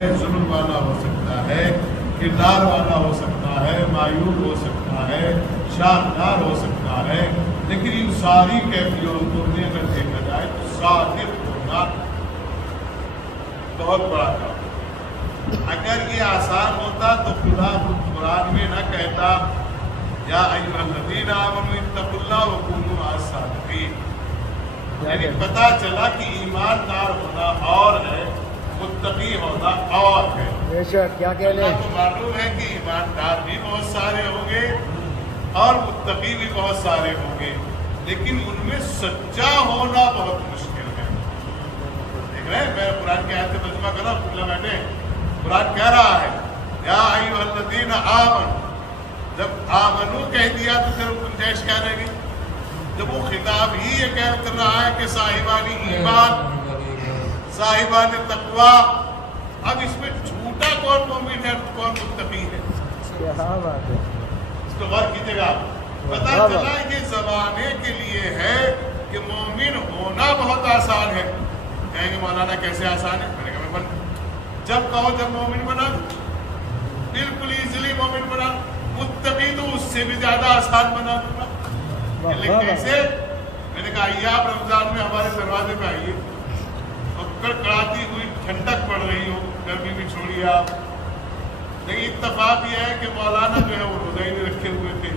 ظلم والا ہو سکتا ہے، کردار والا ہو سکتا ہے، مایوب ہو سکتا ہے، شاندار ہو سکتا ہے، لیکن ان ساری کیفیتوں میں اگر دیکھا جائے تو صادق ہونا بہت بڑا کام۔ اگر یہ آسان ہوتا تو خدا قرآن میں نہ کہتا یا ایھا الذین آمنوا اتقوا اللہ وکونوا مع الصادقین۔ یعنی پتہ چلا کہ ایماندار ہونا اور ہے، متقی ہونا اور ہے۔ بے شک، کیا کہہ لیں۔ اللہ کو معلوم ہے کہ ایماندار بھی بہت سارے ہوں گے اور متقی بھی بہت سارے ہوں گے، لیکن ان میں سچا ہونا بہت مشکل ہے۔ دیکھ رہے ہیں، میں قرآن کی آیت سے ترجمہ کر رہا ہوں، کھلا بیٹھے قرآن کہہ رہا ہے یا ایھا الذین آمنوا، جب آمنو کہہ دیا تو پھر گنجائش کیا رہے گی؟ جب وہ خطاب ہی یہ کہہ کر رہا ہے کہ صاحبان ایمان، صاحبان تقوی، اب اس میں جھوٹا کون مومن ہے کون متقی ہے؟ کیا بات ہے، اس کو غور کیجیے گا۔ پتہ چلا یہ زمانے کے لیے ہے کہ مومن ہونا بہت آسان ہے۔ کہیں گے مولانا کیسے آسان ہے؟ میں نے کہا میں جب کہو جب مومن بنا بالکل ایزیلی مومن بنا، متقی تو اس سے بھی زیادہ آسان بنا دوں گا۔ لیکن کیسے؟ میں نے کہا آئیے آپ رمضان میں ہمارے دروازے پہ آئیے، کڑاتی ہوئی ٹھنڈک پڑ رہی ہو، گرمی بھی چھوڑیے آپ، لیکن اتفاق یہ ہے کہ مولانا جو ہے وہ روزہ ہی نہیں رکھے ہوئے تھے۔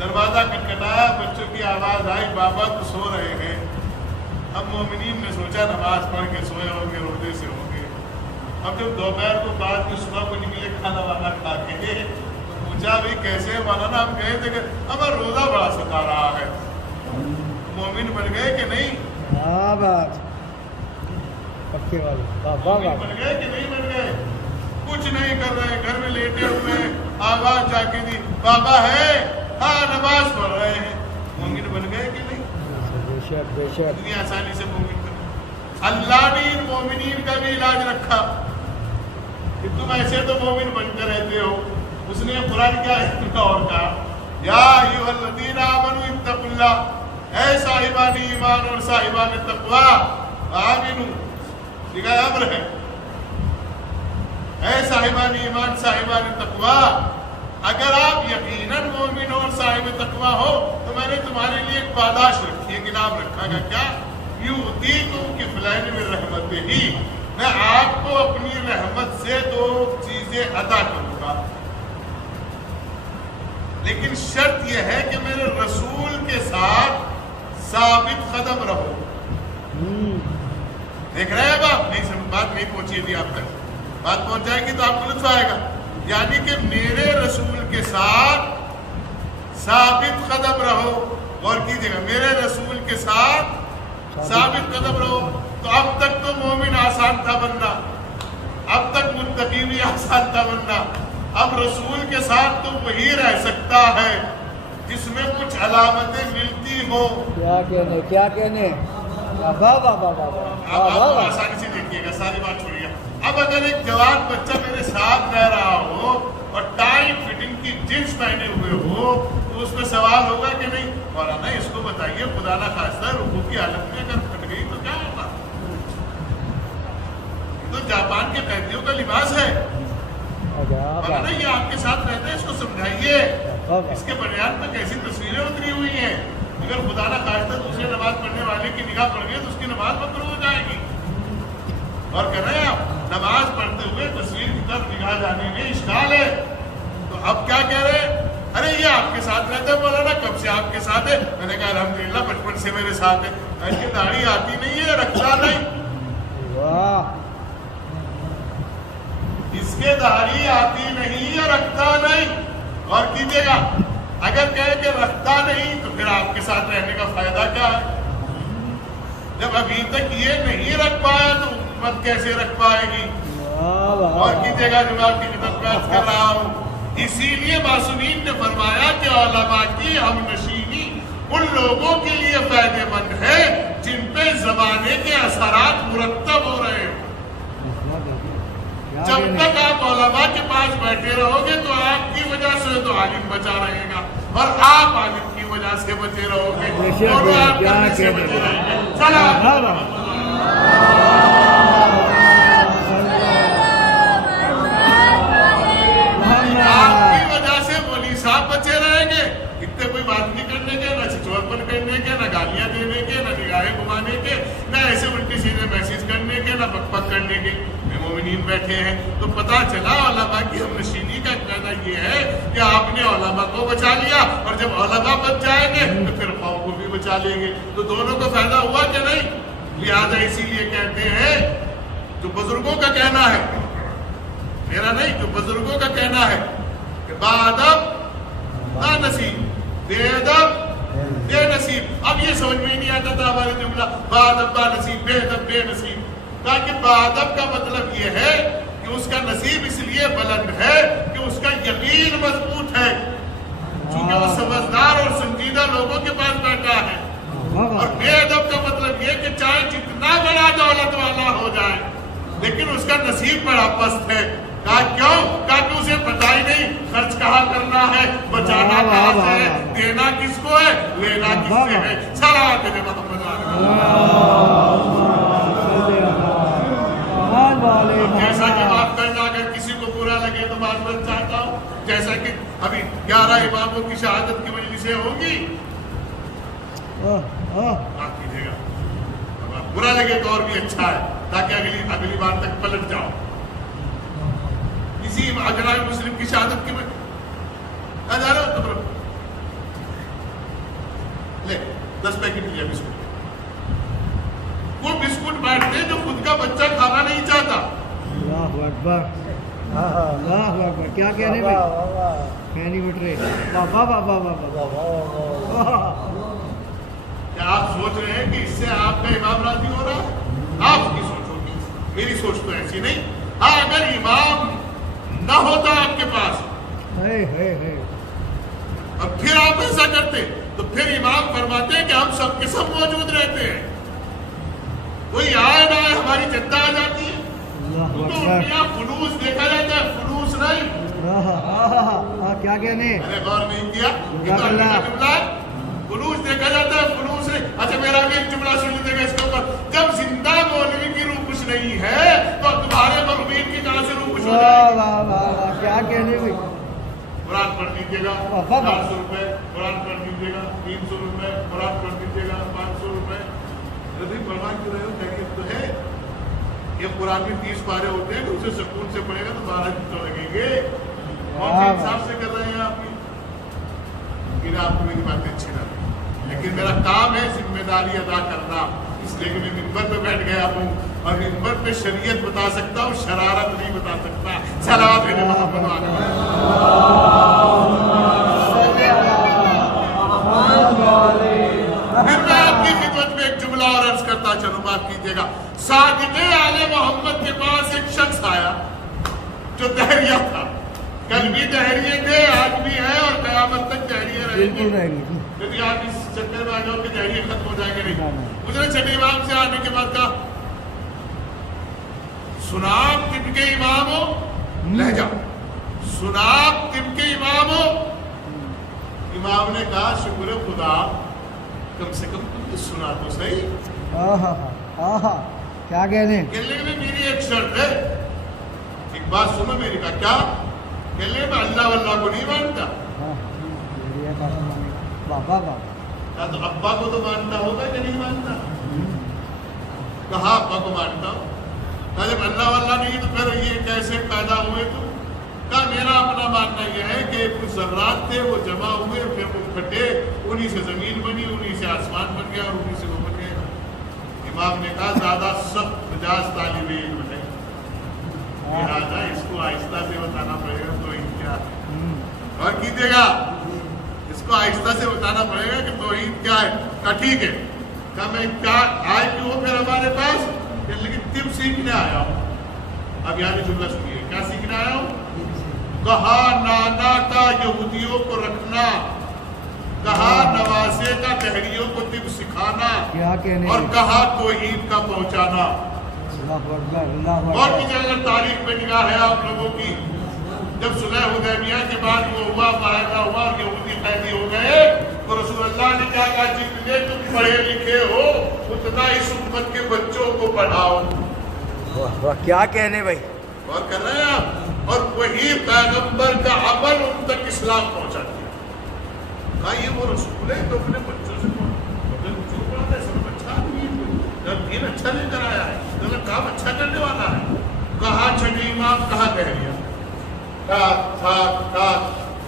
دروازہ کٹکھٹایا، بچوں کی آواز آئی بابا تو سو رہے ہیں۔ اب مومنین نے سوچا نماز پڑھ کے سوئے ہوں گے، روزے سے ہوں گے۔ اب جب دوپہر کو بعد میں صبح کو نکلے کھانا وانا کھا کے تو پوچھا بھائی کیسے؟ مولانا ہم کہے تھے کہ ہمارا روزہ بڑا ستا رہا ہے۔ مومن بن گئے کہ نہیں؟ کیا بات، پکے والے، مومن بن گئے کہ نہیں بن گئے؟ کچھ نہیں کر رہے، گھر میں لیٹے ہوئے ہیں، آواز جا کے دی بابا ہے، ہاں نماز پڑھ رہے ہیں۔ مومن بن گئے کہ نہیں؟ بے شک بے شک۔ اتنی آسانی سے مومن بن گئے۔ اللہ نے ان مومنین کا بھی علاج رکھا کہ تم ایسے تو مومن بن کے رہتے ہو۔ اس نے قرآن کیا ہے اور کہا یا ایھا الذین آمنوا اتقوا اللہ، اے صاحبان ایمان اور صاحبان تقوی آمنو، دیکھا امر ہے، اے صاحبان ایمان صاحبان تقوی، اگر آپ یقیناً مومن اور صاحب تقوی ہو تو میں نے تمہارے لیے ایک پاداش رکھی ہے، انعام رکھا گا۔ کیا؟ یؤتیکم کفلین من رحمتہ، میں آپ کو اپنی رحمت سے دو چیزیں عطا کروں گا، لیکن شرط یہ ہے کہ میرے رسول کے ساتھ ثابت قدم رہو۔ دیکھ رہے ہیں آپ؟ نہیں، بات نہیں پہنچی تھی آپ تک، بات پہنچ جائے گی تو آپ کو لطف آئے گا۔ یعنی کہ میرے رسول کے ساتھ ثابت قدم رہو۔ غور کیجیے گا، میرے رسول کے ساتھ ثابت قدم رہو۔ تو اب تک تو مومن آسان تھا بننا، اب تک متقی بھی آسان تھا بننا، اب رسول کے ساتھ تو وہی رہ سکتا ہے جس میں کچھ علامتیں ملتی ہو۔ کیا کہنے، کیا کہنے، واہ واہ واہ واہ۔ آپ آسانی سے دیکھیے گا، ساری بات چھوڑیے۔ اب اگر ایک جوان بچہ میرے ساتھ رہ رہا ہو اور ٹائٹ فٹنگ کی جینس پہنے ہوئے ہو تو اس میں سوال ہوگا کہ نہیں مولانا اس کو بتائیے خدا نہ خواستہ رکوع کی حالت میں اگر پھٹ گئی تو کیا ہوگا؟ تو جاپان کے قیدیوں کا لباس ہے مولانا، یہ آپ کے ساتھ رہتے ہیں، اس کو سمجھائیے اس کے بنیاد پر کیسی تصویریں اتری ہوئی ہیں۔ اگر خدا نہ خواستہ دوسرے نماز پڑھنے والے کی نگاہ پڑ گئی تو اس کی نماز مکروہ ہو جائے گی۔ اور کہہ رہے ہیں آپ نماز پڑھتے ہوئے تصویر کی طرف نگاہ جانے میں اشکال ہے، تو اب کیا کہہ رہے ہیں؟ ارے یہ آپ کے ساتھ رہتا ہے مولانا، کب سے آپ کے ساتھ ہے؟ میں نے کہا الحمدللہ بچپن سے میرے ساتھ ہے۔ اس کی داڑھی آتی نہیں ہے، رکھتا نہیں، واہ، اس کے داڑھی آتی نہیں ہے، رکھتا نہیں۔ غور کیجیے گا، اگر کہے کہ رکھتا نہیں تو پھر آپ کے ساتھ رہنے کا فائدہ کیا ہے؟ جب ابھی تک یہ نہیں رکھ پایا تو امت کیسے رکھ پائے گی؟ اور کیجیے گا جو آپ کی خدمت میں عرض کر رہا ہوں۔ اسی لیے معصومین نے فرمایا کہ علماء کی ہم نشینی ان لوگوں کے لیے فائدہ مند ہے جن پہ زمانے کے اثرات مرتب ہو رہے ہوں۔ جب تک آپ علماء کے پاس بیٹھے رہو گے تو آپ کی وجہ سے تو عالم بچا رہے گا، اور آپ عالم کی وجہ سے بچے رہو گے، اور آپ کرنے سے بچے رہیں گے۔ سلام نہ گالیاں دینے کے، نہ نگاہیں گھمانے کے، نہ ایسے الٹی سیدھے میسج کرنے کے، نہ بک بک کرنے کے۔ مومنین بیٹھے ہیں تو پتا چلا علماء کی ہم نشینی کا کہنا یہ ہے کہ آپ نے علماء کو بچا لیا، اور جب علماء بچ جائیں گے تو پھر قوم کو بھی بچا لیں گے، تو دونوں کو فائدہ ہوا کہ نہیں؟ لہٰذا اسی لیے کہتے ہیں جو بزرگوں کا کہنا ہے، میرا نہیں، جو بزرگوں کا کہنا ہے کہ بادب نا نصیب، بے ادب بے نصیب۔ اب یہ سمجھ میں نہیں آتا تھا ہمارے جملہ بادب با نصیب، بے ادب بے نصیب، تاکہ بادب کا مطلب یہ ہے کہ اس کا نصیب اس لیے بلند ہے کہ اس کا یقین مضبوط ہے، چونکہ وہ سمجھدار اور سنجیدہ لوگوں کے پاس بیٹھا ہے۔ اور بے ادب کا مطلب یہ کہ چاہے جتنا بڑا دولت والا ہو جائے لیکن اس کا نصیب بڑا پست ہے۔ کہا کیوں؟ کہا کہ اسے پتہ ہی نہیں خرچ کہاں کرنا ہے، بچانا کہاں سے ہے، دینا کس کو ہے، لینا کس سے ہے۔ صلوات دے محمد جیسا کہ معاف کرنا، اگر کسی کو برا لگے تو معذرت چاہتا ہوں، جیسا کہ ابھی 11 اماموں کی شہادت کی مجلسیں ہوں گی، معاف کیجیے گا، برا لگے تو اور بھی اچھا ہے تاکہ اگلی بار تک پلٹ جاؤ۔ کسی اجنبی مسلم کی شہادت کی لے 10 پیکٹ لیا بسکٹ، وہ بسکٹ بانٹتے جو خود کا بچہ کھانا نہیں چاہتا۔ اللہ اکبر، اللہ اکبر، کیا کہنے بھائی، کہنی بٹ رہے، بابا بابا بابا۔ کیا آپ سوچ رہے ہیں کہ اس سے آپ کا امام راضی ہو رہا ہے؟ آپ کی سوچ ہوگی، میری سوچ تو ایسی نہیں۔ ہاں اگر امام نہ ہوتا آپ کے پاس اور پھر آپ ایسا کرتے تو پھر امام فرماتے ہیں کہ ہم سب کے سب موجود رہتے ہیں، کوئی آئے نہ آئے ہماری جدہ آ جاتی ہے، تو انڈیا فلوس دیکھا جاتا ہے، فلوس نہیں۔ کیا کہنے، میں نے غور نہیں کیا، فلوس دیکھا جاتا ہے، فلوس نہیں۔ اچھا میرا بھی ایک جملہ سن لیجیے گا اس کے اوپر، جب زندہ مولوی کی روح کچھ نہیں ہے تو تمہارے مرحومین کی کہاں سے روح کچھ ہو جائے گی؟ کیا کہنے بھائی، قرآن پڑھ دیجیے گا 400 روپے، قرآن پڑھ دیجیے گا 300 روپے، قرآن پڑھ دیجیے گا 500 روپے۔ رضی پرواہ کیوں رہے ہو، خیریت تو ہے؟ یہ قرآن میں 30 پارے ہوتے ہیں، اسے سکون سے پڑھے گا تو 12 تو لگیں گے۔ کون سے انصاف سے کر رہے ہیں آپ کی؟ آپ کو میری باتیں اچھی نہ لگی، لیکن میرا کام ہے ذمہ داری ادا کرنا، اس لیے کہ میں منبر پہ بیٹھ گیا ہوں اور منبر پہ شریعت بتا سکتا ہوں، شرارت نہیں بتا سکتا۔ صلوات علی محمد پھر میں آپ کی خدمت میں ایک جملہ اور عرض کرتا چلوں، معاف کیجیے گا۔ صادق آل محمد کے پاس ایک شخص آیا جو دہریہ تھا، کل بھی دہریے تھے، آج بھی ہے اور قیامت تک دہریے رہیں گے۔ یدی آپ اس چکر میں آ جاؤ کہ دہریے ختم ہو جائیں گے نہیں۔ مجھے چھٹے امام سے آنے کے بعد کہا سناب تم کے امام ہو، لہجہ سناب تم کے امام ہو۔ امام نے کہا شکر خدا، کم سے کم تم تو سنا تو صحیح۔ کیا کہنے، کہنے میں میری ایک شرط ہے، ایک بات سنو میری، کا کیا کہنے میں اللہ واللہ کو نہیں مانتا۔ بابا بابا، تو ابا کو تو مانتا ہوگا کہ نہیں مانتا؟ کہا ابا کو مانتا ہوں۔ کہا جب اللہ واللہ نہیں تو پھر یہ کیسے پیدا ہوئے؟ تو کہا میرا اپنا ماننا یہ ہے کہ کچھ ذرات تھے، وہ جمع ہوئے، پھر وہ پھٹے، انہی سے زمین بنی، انہی سے آسمان بن گیا اور انہی سے وہ بن گیا۔ امام نے کہا زیادہ سخت مجاز طالب علم ہے، لہٰذا اس کو آہستہ سے بتانا پڑے گا۔ تو کیا اور کیجیے گا، اس کو آہستہ سے بتانا پڑے گا کہ توحید کیا ہے۔ کہا ٹھیک ہے۔ کہا میں کیا آئے کیوں پھر ہمارے پاس؟ لیکن طب سیکھنے آیا ہوں۔ اب یعنی جملہ سنیے، کیا سیکھنے آیا ہوں؟ کہا نانا کا یہودیوں کو رکھنا، کہا نواسے کا دہریوں کو طب سکھانا، اور کہا توحید کا پہنچانا۔ اور کیجیے اگر تاریخ میں نگاہ ہے آپ لوگوں کی، جب صلح حدیبیہ کے بعد وہ ہوا، معاہدہ ہوا اور یہودی قیدی ہو گئے تو رسول اللہ نے کیا کہا، جتنے تم پڑھے لکھے ہو اتنا اس امت کے بچوں کو پڑھاؤ۔ کیا کہنے بھائی، اور کر رہے ہیں آپ، اور وہی پیغمبر کا عمل ان تک اسلام پہنچا دیا۔ کہا یہ وہ رسول ہے تو اپنے بچوں سے جب دین اچھا لے کر آیا ہے تو کام اچھا کرنے والا ہے. کہاں چھٹے امام کہاں کہہ لیا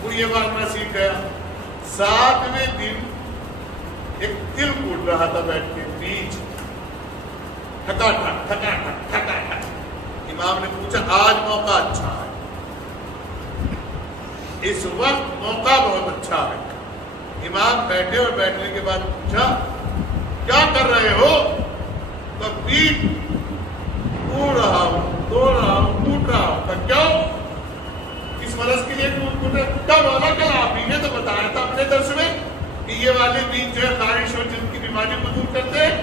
وہ یہ بات میں سیکھ گیا. 7ویں دن ایک دل ٹوٹ رہا تھا بیٹھ کے بیچ ٹھکا ٹھک. امام نے پوچھا آج موقع اچھا ہے, اس وقت موقع بہت اچھا ہے. امام بیٹھے اور بیٹھنے کے بعد پوچھا کیا کر رہے ہو؟ تو بیچ ٹوٹ رہا ہوں ٹوٹ رہا ہوں. کیوں؟ کس مرض کے لیے ٹوٹ رہا؟ کب والا کل آپ ہی نے تو بتایا تھا اپنے درس میں کہ یہ والے بیج جو ہے خارش اور جلد کی بیماری کو دور کرتے ہیں.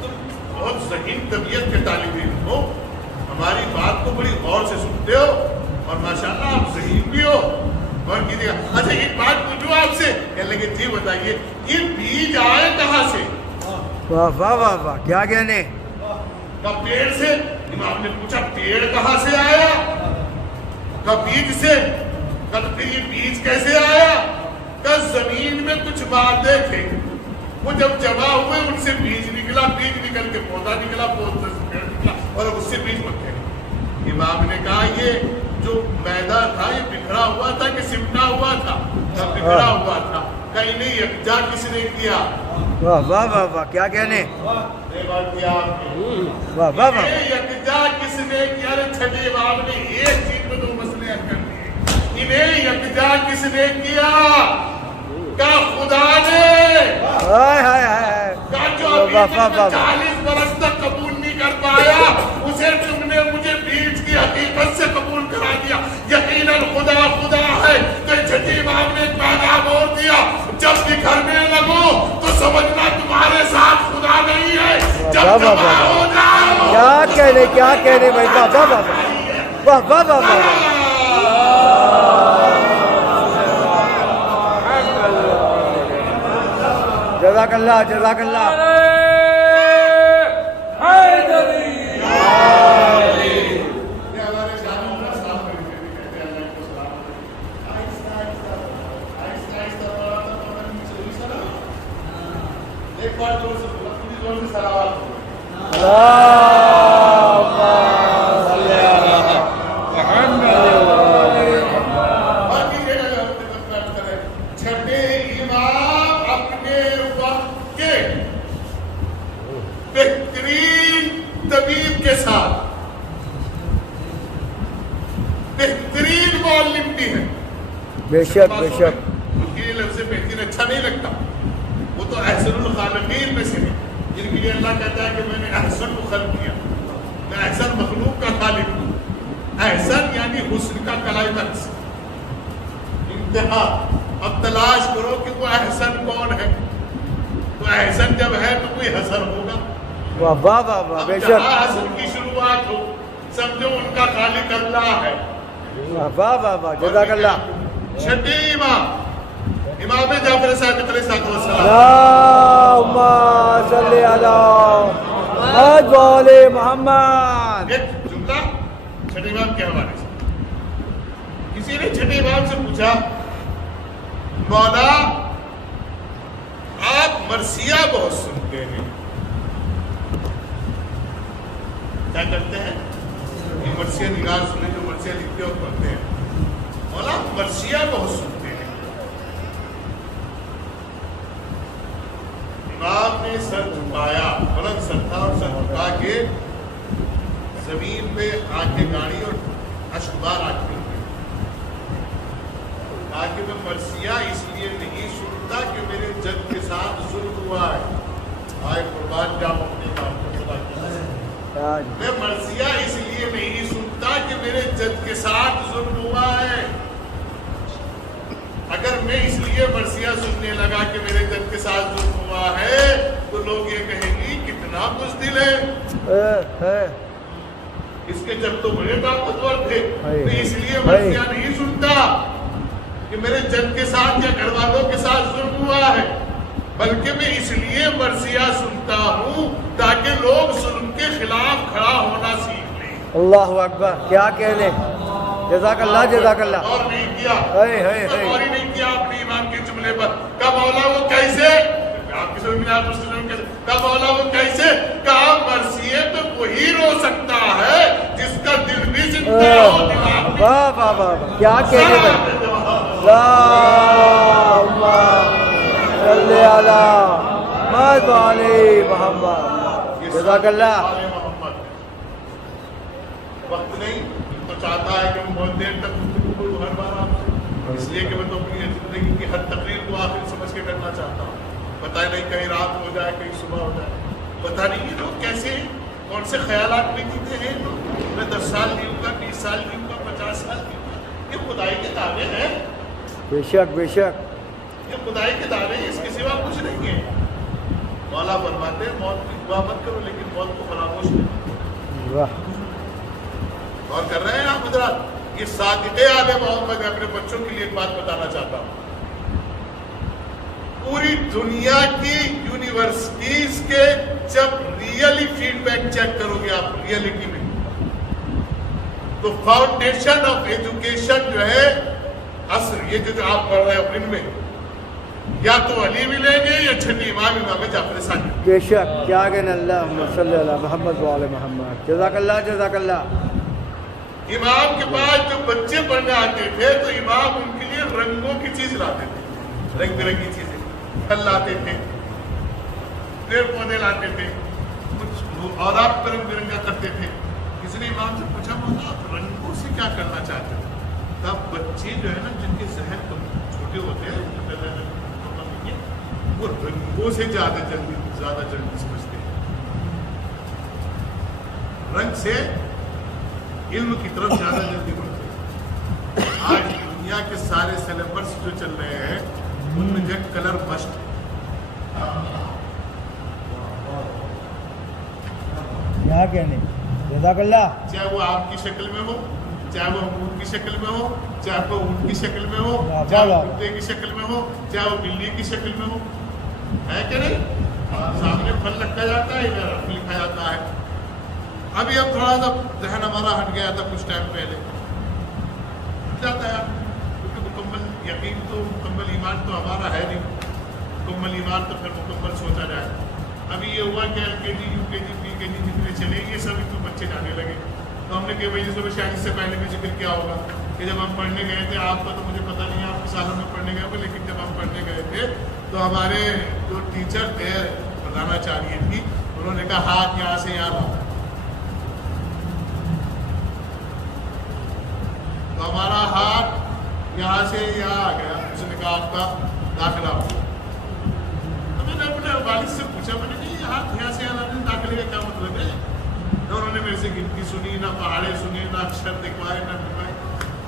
تم بہت ذہین طبیعت کے طالب علم ہو, ہماری بات کو بڑی غور سے سنتے ہو اور ماشاءاللہ آپ ذہین بھی ہو. اور کیجیے گا اچھا ایک بات پوچھوں آپ سے, کہنے لگے جی بتائیے یہ بیج آئے کہاں سے؟ واہ واہ واہ واہ کیا کہنے. پیڑ سے. امام نے پوچھا پیڑ کہاں سے آیا؟ بیج سے. پھر یہ بیج کیسے آیا؟ زمین میں کچھ باتیں تھے, وہ جب جمع ہوئے ان سے بیج نکلا, بیج نکل کے پودا نکلا, پودا سے پیڑ نکلا اور اس سے بیج بن گئے. امام نے کہا یہ جو میدا تھا یہ بکھرا ہوا تھا کہ سمٹا ہوا تھا؟ بکھرا ہوا تھا. کہیں نہیں یکجا کس نے کیا؟ واہ واہ واہ واہ کیا کہنے. واہ واہ واہ یکجا کس نے کیا؟ چھٹے امام نے ایک چیز میں 2 مسئلے حل کر دیے. انہیں یکجا کس نے کیا؟ کا خدا نے. کا جو ابھی 40 برس تک قبول نہیں کر پایا اسے تم نے مجھے بیج کی حقیقت سے قبول کرا دیا. یقیناً خدا ہے. تو چھٹے امام نے ایک پیغام اور دیا, جب بکھرنے لگو تو سمجھنا تمہارے ساتھ خدا نہیں ہے. جب جمع ہو جاؤ. کیا کہنے بھائی. واہ واہ واہ واہ واہ واہ. جزاک اللہ جزاک اللہ. ایک بار زور سے بولا, پوری زور سے صلوات ہو. چھٹے امام اپنے وقت کے بہترین طبیب کے ساتھ بہترین معلم بھی ہے. بے شک بے شک. ان کے لیے لفظ بہترین اچھا نہیں لگتا, وہ تو احسن الخالقین میں سے ہیں جن کے لیے اللہ کہتا ہے کہ میں نے احسن کو خلق کیا, میں احسن مخلوق کا خالق ہوں. احسن یعنی حسن کا کلائمیکس, انتہا. اب تلاش کرو کہ وہ احسن کون ہے, تو احسن جب ہے تو کوئی حسن ہوگا. واہ واہ واہ واہ بے شک. حسن کی شروعات ہو سمجھو ان کا خالق اللہ ہے. واہ واہ واہ واہ جزاک اللہ. چھٹے امام جعفر صادق علیہ السلام. اللہم صلی علی محمد. ایک جملہ چھٹے امام کے حوالے سے. کسی نے چھٹے امام سے پوچھا مولا آپ مرثیہ بہت سنتے ہیں, کیا کرتے ہیں؟ یہ مرثیہ نگار سنیں جو مرثیہ لکھتے اور پڑھتے ہیں. مولا مرثیہ بہت سنتے ہیں. امام نے سر جھکایا, بلند سر تھا, اور سر جھکا کے زمین پہ آنکھیں گاڑی اور اشکبار آنکھیں ہوئی. آگے میں مرثیہ اس لیے نہیں سنتا کہ میرے جد کے ساتھ ظلم ہوا ہے. آئے قربان جاؤں اپنے کام کو خدا کی. میں مرثیہ اس لیے نہیں سنتا کہ میرے جد کے ساتھ ظلم ہوا ہے. اگر میں اس لیے مرثیہ سننے لگا کہ میرے جد کے ساتھ ظلم ہوا ہے تو لوگ یہ کہیں گی کتنا بزدل ہے, اس کے جب تو بڑے طاقتور تھے. میں اس لیے مرثیہ نہیں سنتا کہ میرے جد کے ساتھ یا گھر والوں کے ساتھ ظلم ہوا ہے, بلکہ میں اس لیے مرثیہ سنتا ہوں تاکہ لوگ ظلم کے خلاف کھڑا ہونا سیکھ لیں. اللہ اکبر کیا کہنے. جزاک اللہ جزاک اللہ. اور نہیں کیا, اور ہی نہیں کیا اپنے امام کے جملے پر. کا مولا وہ کیسے, آپ کی سمجھ میں آپ اس کے کیسے, کا مولا وہ کیسے, کا وہی رو سکتا ہے جس کا دل بھی زندہ ہو، دماغ بھی۔ واہ واہ واہ، کیا کہنے بھائی، اللہم صلی علی محمد۔ جزاک اللہ۔ وقت نہیں تو چاہتا ہے کہ میں بہت دیر تک گفتگو کروں ہر بار آپ سے، اس لیے کہ میں تو اپنی زندگی کی ہر تقریر کو آخر سمجھ کے کرنا چاہتا ہوں۔ پتہ نہیں کہیں رات ہو جائے کہیں صبح ہو جائے، پتہ نہیں یہ لوگ کیسے کون سے خیالات میں جیتے ہیں لوگ۔ میں 10 سال جیوں گا، 20 سال جیوں گا، 50 سال جیوں گا، یہ خدائی کے دعوے ہیں، بے شک بے شک، یہ خدائی کے دعوے ہیں، اس کے سوا کچھ نہیں ہے۔ مولا فرماتے ہیں موت کی دعا مت کرو لیکن موت کو فراموش نہیں۔ واہ، اور کر رہے ہیں آپ حضرات، یہ صادق آل محمد۔ میں اپنے بچوں کے لیے ایک بات بتانا چاہتا ہوں، پوری دنیا کی یونیورسٹیز کے جب ریئلی فیڈ بیک چیک کرو گے آپ ریئلٹی میں، تو فاؤنڈیشن آف ایجوکیشن جو ہے عصر، یہ جو آپ پڑھ رہے ہیں ان میں، یا تو علی ملیں گے یا چھٹی امام جعفر ثانی۔ بے شک، کیا کہنا، اللہم صلی علی محمد وعلی محمد۔ جزاک اللہ جزاک اللہ۔ امام کے پاس جو بچے پڑھنے آتے تھے تو امام ان کے لیے رنگوں کی چیز لاتے تھے، رنگ برنگی چیزیں، پھل لاتے تھے، پیڑ پودے لاتے تھے، کچھ اور آپ رنگ برنگا کرتے تھے۔ کسی نے امام سے پوچھا مولا آپ رنگوں سے کیا کرنا چاہتے ہیں؟ تب بچے جو ہے نا جن کے ذہن چھوٹے ہوتے ہیں وہ رنگوں سے زیادہ جلدی سمجھتے ہیں، رنگ سے علم کی طرف زیادہ جلدی بڑھتے ہیں۔ آج دنیا کے سارے سلیبس جو چل رہے ہیں ان میں جو کلر مسٹ ہے، کیا کہنے، جزاک اللہ۔ چاہے وہ آم کی شکل میں ہو، چاہے وہ انگور کی شکل میں ہو، چاہے وہ اونٹ کی شکل میں ہو، چاہے وہ کتے کی شکل میں ہو، چاہے وہ بلی کی شکل میں ہو، ہے کہ نہیں؟ سامنے پھل رکھا جاتا ہے، ادھر رقم لکھا جاتا ہے۔ ابھی اب تھوڑا سا ذہن ہمارا ہٹ گیا تھا کچھ ٹائم پہلے، ہٹ جاتا ہے کیونکہ مکمل یقین تو مکمل ایمان تو ہمارا ہے نہیں، مکمل ایمان تو پھر مکمل سوچا جائے۔ ابھی یہ ہوا کہ LKG UKG PKG جتنے چلے یہ سب تو بچے جانے لگے، تو ہم نے کئی وجہ سے شاید اس سے پہلے بھی ذکر کیا ہوگا کہ جب ہم پڑھنے گئے تھے، آپ کا تو مجھے پتہ نہیں ہے آپ کے سالوں میں پڑھنے گئے ہوئے، لیکن جب ہم پڑھنے گئے تھے تو ہمارے جو ٹیچر تھے پردھاناچاریہ تھی، انہوں نے کہا ہاتھ یہاں سے یہاں لاؤ، تو ہمارا ہاتھ یہاں سے یہاں آ گیا، اس نے کہا آپ کا داخلہ ہو۔ تو میں نے اپنے والد سے پوچھا، میں نے کہا یہ ہاتھ یہاں سے یہاں لانے داخلے کا کیا مطلب ہے؟ انہوں نے میرے سے گنتی سنی، نہ پہاڑے سنے، نہ اکشر دکھوائے، نہ دکھوائے،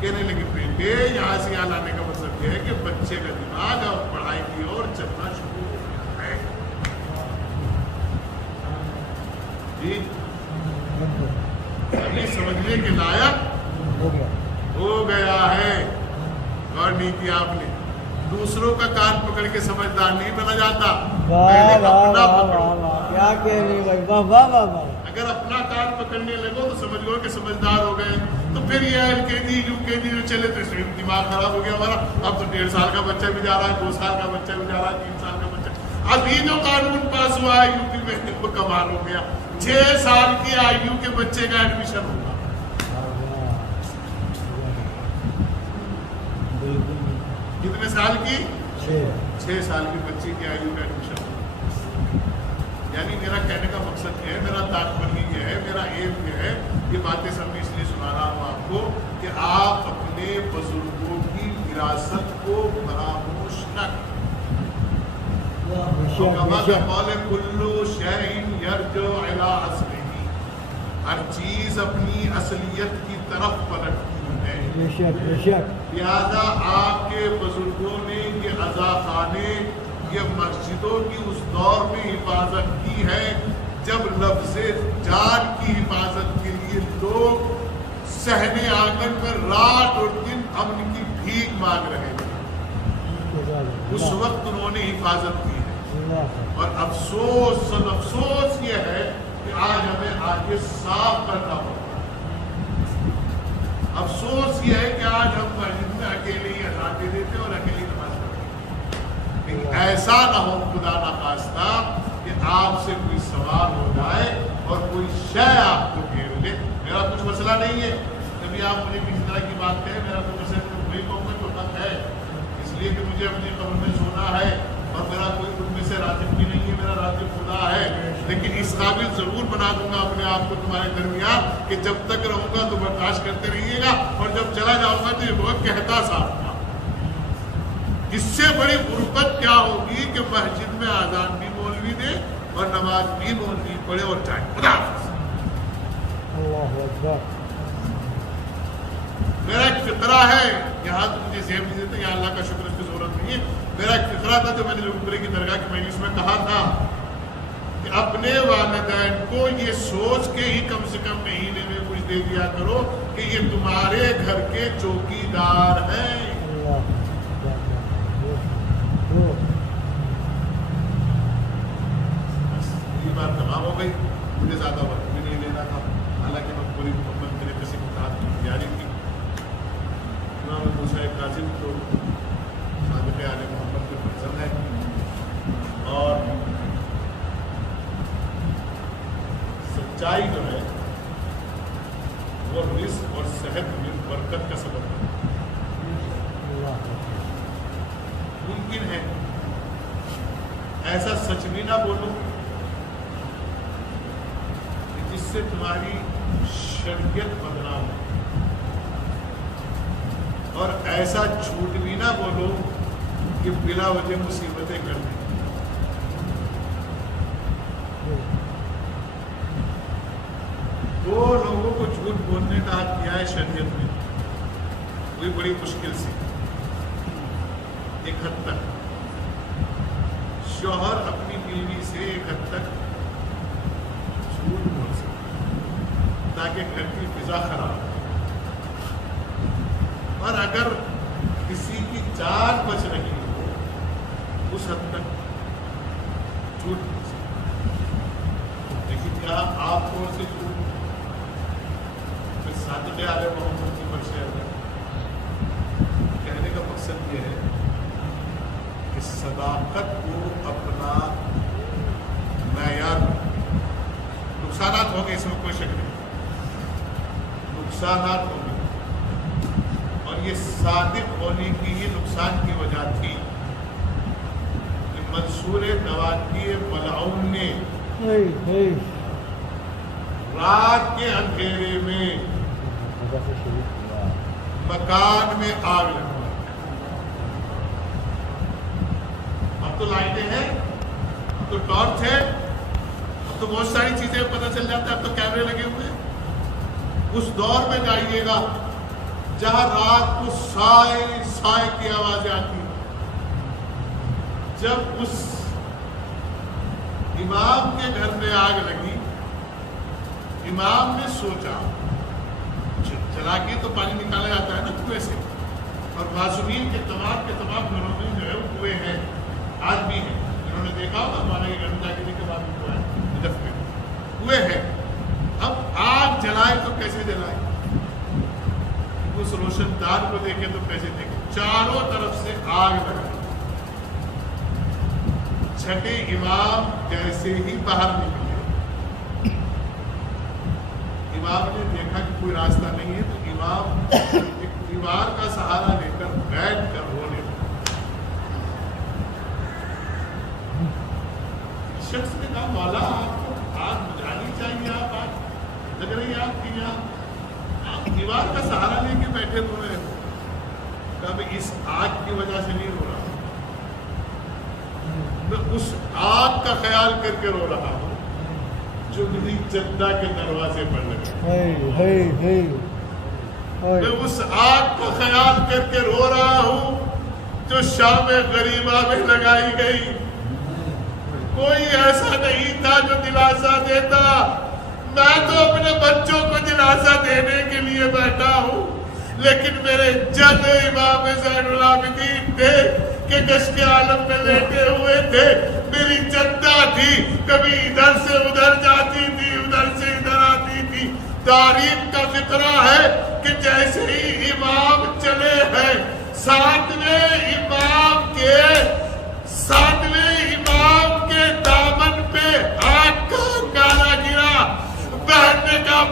کہنے لگے بیٹے یہاں سے یہاں لانے کا مطلب یہ ہے کہ بچے کا دماغ اب پڑھائی کی اور چلنا شروع ہو گیا ہے۔ جی ابھی سمجھنے کے لائق ہو گیا ہے، اور نہیں کیا آپ نے۔ دوسروں کا کان پکڑ کے سمجھدار نہیں بنا جاتا، پہلے اپنا پکڑو۔ کیا کہنے بھائی، واہ واہ واہ واہ۔ اگر اپنا کان پکڑنے لگو تو سمجھ لو کہ سمجھدار ہو گئے، تو پھر یہ LKG UKG جو چلے تو دماغ خراب ہو گیا ہمارا۔ اب تو 1.5 سال کا بچہ بھی جا رہا ہے، 2 سال کا بچہ بھی جا رہا ہے، 3 سال کا بچہ۔ ابھی جو قانون پاس ہوا ہے UP میں وہ کمال ہو گیا، 6 سال کی آیو کے بچے کا ایڈمیشن ہوگا۔ کتنے سال کی؟ 6 سال کی بچی کی آیو کا ایڈمیشن ہوگا۔ یعنی میرا کہنے کا مقصد یہ ہے، میرا تاکمنی یہ ہے، میرا ایم یہ ہے، یہ باتیں سب میں اس لیے سنا رہا ہوں آپ کو کہ آپ اپنے بزرگوں کی وراثت کو فراموش نہ کریں۔ کلو شیء یرجع الی اصلہ، ہر چیز اپنی اصلیت کی طرف پلٹتی ہے۔ لہذا آپ کے بزرگوں نے یہ عزاخانے، یہ مسجدوں کی اس دور میں حفاظت کی ہے جب لفظ جان کی حفاظت کے لیے لوگ صحن آنگن میں رات اور دن امن کی بھیک مانگ رہے تھے، اس وقت انہوں نے حفاظت کی ہے۔ اور افسوس یہ ہے کہ آج ہمیں آگے صاف کرنا ہوگا۔ افسوس یہ ہے کہ آج ہم مسجد میں اکیلے ہی اذان دے دیتے اور اکیلے نماز پڑھتے ہیں، لیکن ایسا نہ ہو خدا نخواستہ کہ آپ سے کوئی سوال ہو جائے اور کوئی شے آپ کو گھیر لے. میرا کچھ مسئلہ نہیں ہے کبھی آپ مجھے کسی طرح کی بات کہیں, میرا کوئی مسئلہ وہی قوم میں تو حق ہے, اس لیے کہ مجھے اپنی قبر میں سونا ہے اور میرا کوئی ان میں سے راتب بھی نہیں ہے, میرا راتب خدا ہے. لیکن اس قابل ضرور بنا دوں گا اپنے آپ کو تمہارے درمیان کہ جب تک رہوں گا تو برداشت کرتے رہیے گا, اور جب چلا جاؤں گا تو یہ بہت کہتا صاحب تھا. اس سے بڑی غربت کیا ہوگی کہ مسجد میں آزان بھی مولوی دے اور نماز بھی مولوی پڑھے اور جائے. خدا حافظ. اللہ اکبر. میرا ایک فقرہ ہے, یہاں تو مجھے ذہن نہیں دیتے, یہاں اللہ کا شکر, اس کی ضرورت نہیں ہے. میرا ایک فقرہ تھا جو میں نے لوگوں کی درگاہ کی مجلس میں کہا تھا کہ اپنے والدین کو یہ سوچ کے ہی کم سے کم مہینے میں کچھ دے دیا کرو کہ یہ تمہارے گھر کے چوکیدار ہیں. یہ بات تمام ہو گئی. مجھے زیادہ وقت بھی نہیں لینا تھا, حالانکہ میں پوری مکمل میرے کسی مقصد کی تیاری تھی. امام موسیٰ کاظم تو صادق آل محمد کے فرزند ہے, اور سچائی جو ہے وہ رزق اور صحت میں برکت کا سبب ہے. ممکن ہے ایسا سچ بھی نہ بولو کہ جس سے تمہاری شریعت بدنام ہو, اور ایسا جھوٹ بھی نہ بولو کہ بلا وجہ مصیبتیں کر دیں. دو لوگوں کو جھوٹ بولنے کا حق کیا ہے شریعت میں, وہی بڑی مشکل سے. ایک حد تک شوہر اپنی بیوی سے ایک حد تک جھوٹ بول سکتا تاکہ گھر کی فضا خراب ہو, اور اگر کسی کی جان بچ رہی ہو اس حد تک جھوٹ بول سکتا. لیکن کیا آپ کون سے جھوٹ صادق آل محمد کی برشیر ہے؟ کہنے کا مقصد یہ ہے کہ صداقت کو اپنا معیار. نقصانات ہوں گے, اس میں کوئی شک نہیں, نقصانات ہوں گے, اور یہ صادق ہونے کی ہی نقصان کی وجہ تھی کہ منصور دواتی ملعون نے رات کے اندھیرے میں مکان میں آگ لگوائی. اب تو لائٹیں ہیں, اب تو ٹارچ ہے, اب تو بہت ساری چیزیں پتہ چل جاتا ہے, اب تو کیمرے لگے ہوئے ہیں. اس دور میں جائیے گا جہاں رات کو سائے سائے کی آوازیں آتی ہیں. جب اس امام کے گھر میں آگ لگی, امام نے سوچا, چلا کے تو پانی نکالا جاتا ہے نا کنویں سے, اور معصومین کے تمام گھروں میں جو ہے وہ کنویں ہیں, آج بھی ہیں. انہوں نے دیکھا ہوگا ہمارے گھر میں جا کے دیکھے بعد کنواں ہے, نجف میں کنویں ہیں. اب آگ جلائے تو کیسے جلائے, اس روشن دان کو دیکھے تو کیسے دیکھے, چاروں طرف سے آگ لگا. چھٹے امام جیسے ہی باہر نکلے, امام نے دیکھا کہ کوئی راستہ نہیں ہے, تو امام ایک دیوار کا سہارا لے کر بیٹھ کر رونے لگا. شخص نے کہا مولا آپ کو آگ بجھانی چاہیے, آپ آگ لگ رہی ہے آپ کی, آپ دیوار کا سہارا لے کے بیٹھے رو رہے ہو. کہا میں اس آگ کی وجہ سے نہیں رو رہا, میں اس آگ کا خیال کر کے رو رہا ہوں جو میری جدہ کے دروازے پر لگا. میں اس آگ کو خیال کر کے رو رہا ہوں جو شام غریبہ میں لگائی گئی. کوئی ایسا نہیں تھا جو دلاسا دیتا, میں تو اپنے بچوں کو دلاسا دینے کے لیے بیٹھا ہوں. لیکن میرے جد امام زین العابدین تھے کہ کشک عالم میں لیٹے ہوئے تھے. میری جدہ تھی, کبھی ادھر سے ادھر جاتی تھی, ادھر سے ادھر آتی تھی. تاریخ کا فقرہ ہے کہ جیسے ہی امام چلے ہیں, ساتویں امام کے دامن پہ آگ کا انگارہ گرا.